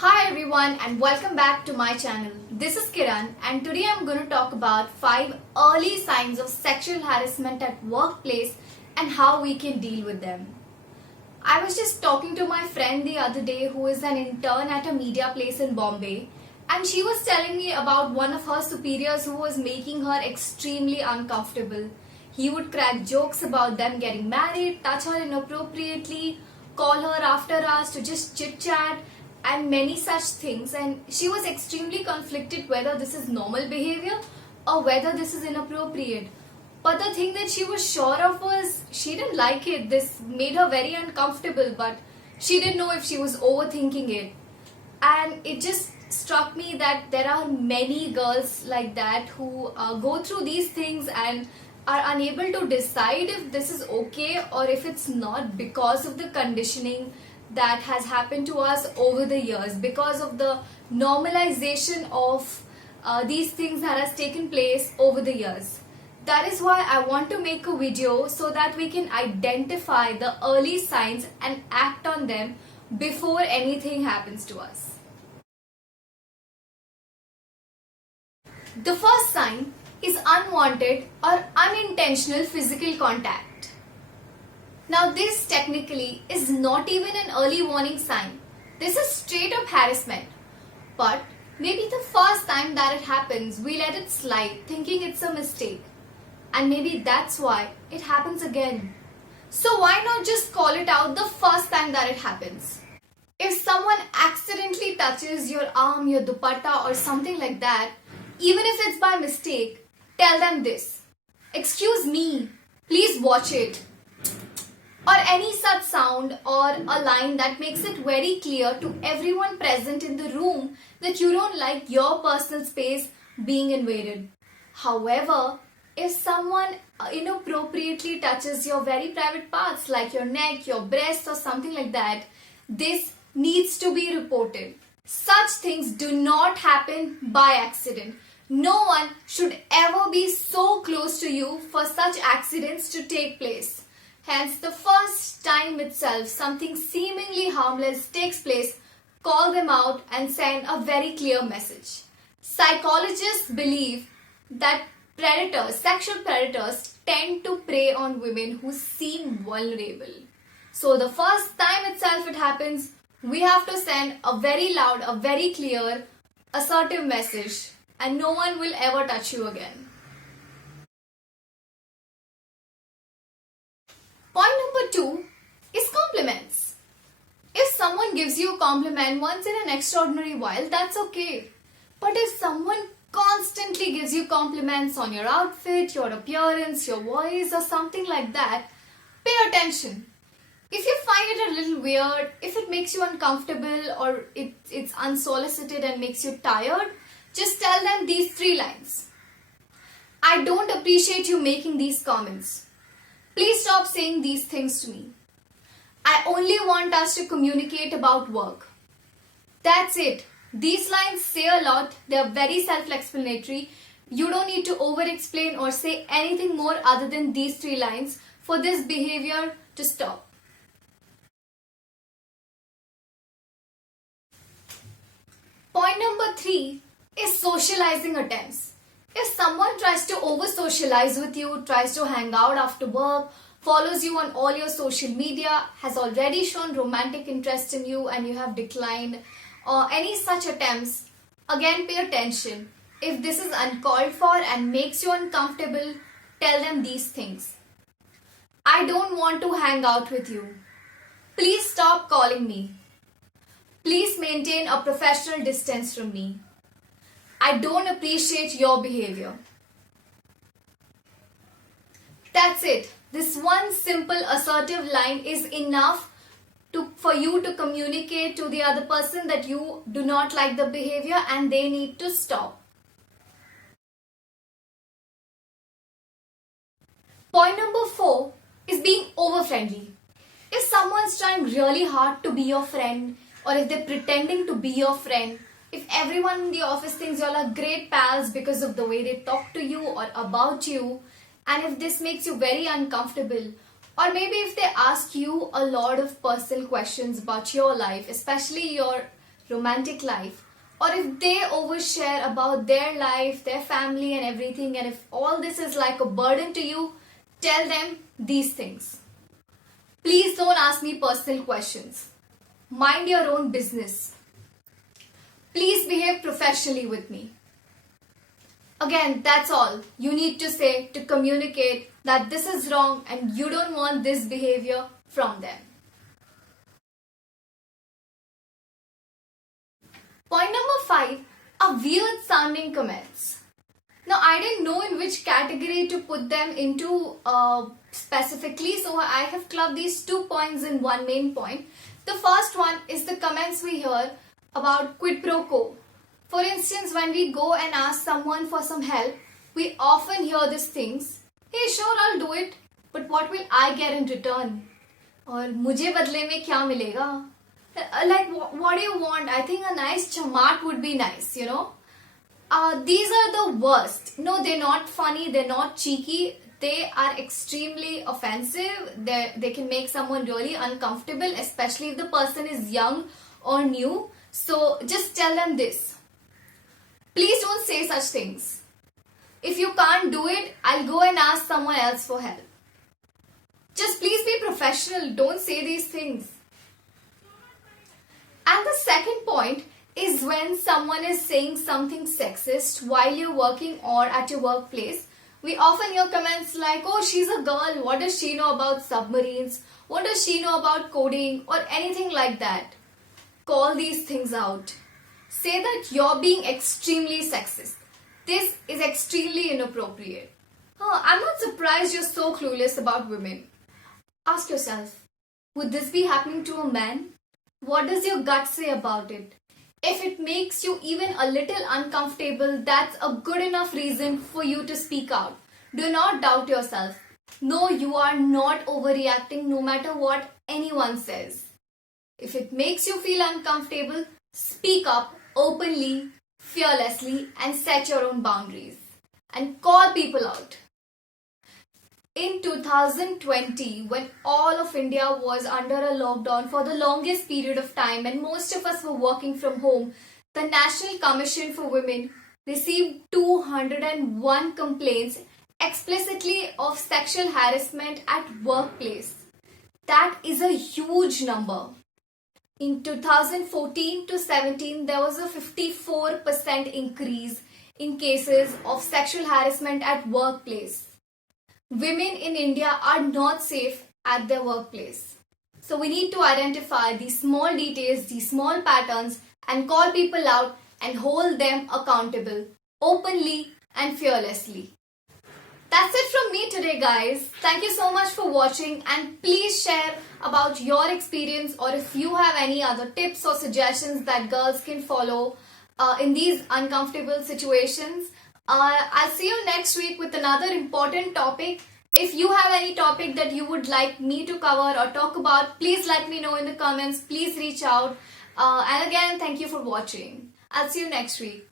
Hi everyone and welcome back to my channel. This is Kiran and today I'm going to talk about 5 early signs of sexual harassment at workplace and how we can deal with them. I was just talking to my friend the other day who is an intern at a media place in Bombay, and she was telling me about one of her superiors who was making her extremely uncomfortable. He would crack jokes about them getting married, touch her inappropriately, call her after hours to just chit chat and many such things, and she was extremely conflicted whether this is normal behavior or whether this is inappropriate. But the thing that she was sure of was she didn't like it. This made her very uncomfortable, but she didn't know if she was overthinking it. And it just struck me that there are many girls like that who go through these things and are unable to decide if this is okay or if it's not, because of the conditioning that has happened to us over the years, because of the normalization of these things that has taken place over the years. That is why I want to make a video so that we can identify the early signs and act on them before anything happens to us. The first sign is unwanted or unintentional physical contact. Now this technically is not even an early warning sign. This is straight up harassment. But maybe the first time that it happens, we let it slide thinking it's a mistake. And maybe that's why it happens again. So why not just call it out the first time that it happens? If someone accidentally touches your arm, your dupatta or something like that, even if it's by mistake, tell them this: "Excuse me, please watch it." Or any such sound or a line that makes it very clear to everyone present in the room that you don't like your personal space being invaded. However, if someone inappropriately touches your very private parts like your neck, your breast or something like that, this needs to be reported. Such things do not happen by accident. No one should ever be so close to you for such accidents to take place. Hence, the first time itself something seemingly harmless takes place, call them out and send a very clear message. Psychologists believe that sexual predators tend to prey on women who seem vulnerable. So the first time itself it happens, we have to send a very loud, a very clear, assertive message, and no one will ever touch you again. Point number 2 is compliments. If someone gives you a compliment once in an extraordinary while, that's okay. But if someone constantly gives you compliments on your outfit, your appearance, your voice or something like that, pay attention. If you find it a little weird, if it makes you uncomfortable or it's unsolicited and makes you tired, just tell them these 3 lines. "I don't appreciate you making these comments. Please stop saying these things to me. I only want us to communicate about work." That's it. These lines say a lot. They're very self-explanatory. You don't need to over-explain or say anything more other than these 3 lines for this behavior to stop. Point number 3 is socializing attempts. If someone tries to over-socialize with you, tries to hang out after work, follows you on all your social media, has already shown romantic interest in you and you have declined, or any such attempts, again pay attention. If this is uncalled for and makes you uncomfortable, tell them these things. "I don't want to hang out with you. Please stop calling me. Please maintain a professional distance from me. I don't appreciate your behavior." That's it. This one simple assertive line is enough for you to communicate to the other person that you do not like the behavior and they need to stop. Point number 4 is being over-friendly. If someone's trying really hard to be your friend, or if they're pretending to be your friend, if everyone in the office thinks y'all are great pals because of the way they talk to you or about you, and if this makes you very uncomfortable, or maybe if they ask you a lot of personal questions about your life, especially your romantic life, or if they overshare about their life, their family and everything, and if all this is like a burden to you, tell them these things. Please don't ask me personal questions. Mind your own business. Please behave professionally with me. Again, that's all you need to say to communicate that this is wrong and you don't want this behavior from them. Point number 5 are weird sounding comments. Now, I didn't know in which category to put them into specifically, so I have clubbed these 2 points in one main point. The first one is the comments we hear about quid pro quo. For instance, when we go and ask someone for some help, we often hear these things. Hey, sure, I'll do it, but what will I get in return? Or मुझे बदले में क्या मिलेगा? Like, what do you want? I think a nice chamat would be nice, you know. These are the worst. No, they're not funny, they're not cheeky. They are extremely offensive. They can make someone really uncomfortable, especially if the person is young or new. So just tell them this. Please don't say such things. If you can't do it, I'll go and ask someone else for help. Just please be professional. Don't say these things. And the second point is when someone is saying something sexist while you're working or at your workplace. We often hear comments like, oh, she's a girl. What does she know about submarines? What does she know about coding? Or anything like that. Call these things out. Say that you're being extremely sexist. This is extremely inappropriate. I'm not surprised you're so clueless about women. Ask yourself, would this be happening to a man? What does your gut say about it? If it makes you even a little uncomfortable, that's a good enough reason for you to speak out. Do not doubt yourself. No, you are not overreacting no matter what anyone says. If it makes you feel uncomfortable, speak up openly, fearlessly, and set your own boundaries. And call people out. In 2020, when all of India was under a lockdown for the longest period of time and most of us were working from home, the National Commission for Women received 201 complaints explicitly of sexual harassment at workplace. That is a huge number. In 2014 to 17, there was a 54% increase in cases of sexual harassment at workplace. Women in India are not safe at their workplace. So we need to identify these small details, these small patterns, and call people out and hold them accountable openly and fearlessly. That's it from me today, guys. Thank you so much for watching, and please share about your experience, or if you have any other tips or suggestions that girls can follow in these uncomfortable situations. I'll see you next week with another important topic. If you have any topic that you would like me to cover or talk about, please let me know in the comments. Please reach out. And again, thank you for watching. I'll see you next week.